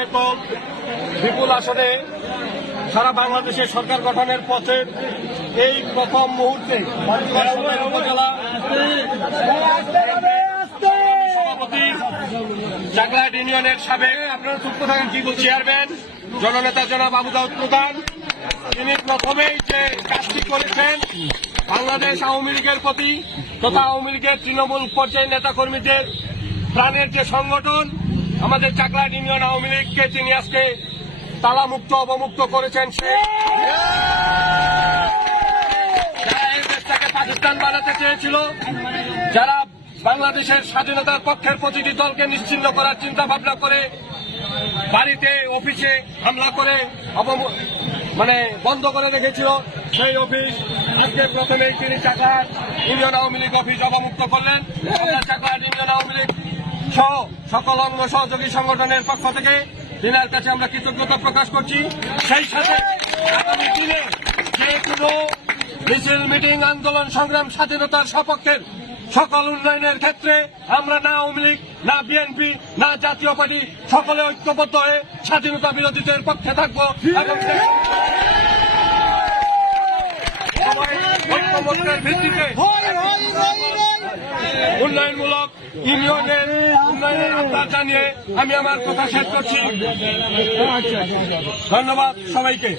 Petrol বিপুল আসনে সারা বাংলাদেশের সরকার গঠনের পথে এই প্রথম মুহূর্তে উপজেলা সভাপতি চাকলাহাট ইউনিয়নের সাবেক আপনারা চুপ থাকেন কি চেয়ারম্যান জননেতা জনাব আবু দাউদ প্রধান, তিনি প্রথমেই যে কাজটি করেছেন বাংলাদেশ আওয়ামী লীগের প্রতি তথা আওয়ামী লীগের তৃণমূল পর্যায়ের নেতাকর্মীদের প্রাণের যে সংগঠন আমাদের চাকলাহাট ইউনিয়ন আওয়ামী লীগকে তিনি আজকে তালামুক্ত অবমুক্ত করেছেন। যারা এই দেশটাকে পাকিস্তান বানাতে চেয়েছিল, যারা বাংলাদেশের স্বাধীনতার পক্ষের প্রতিটি দলকে নিশ্চিহ্ন করার চিন্তা ভাবনা করে বাড়িতে অফিসে হামলা করে বন্ধ করে রেখেছিল, সেই অফিস আজকে প্রথমেই তিনি চাকলাহাট ইউনিয়ন আওয়ামী লীগ অফিস অবমুক্ত করলেন। চাকলাহাট ইউনিয়ন আওয়ামী লীগ সহ সকল অঙ্গ সহযোগী সংগঠনের পক্ষ থেকে দিনের কাছে আমরা কৃতজ্ঞতা প্রকাশ করছি। সেই সাথে আগামী দিনে যে কোনো মিছিল মিটিং আন্দোলন সংগ্রাম স্বাধীনতার সপক্ষের সকল উন্নয়নের ক্ষেত্রে আমরা না আওয়ামী লীগ না বিএনপি না জাতীয় পার্টি সকলে ঐক্যবদ্ধ হয়ে স্বাধীনতা বিরোধীদের পক্ষে থাকবো এবং ঐক্যবদ্ধের ভিত্তিতে উন্নয়নমূলক ইউনিয়নের উন্নয়নের আহ্বান জানিয়ে আমি আমার কথা শেষ করছি। ধন্যবাদ সবাইকে।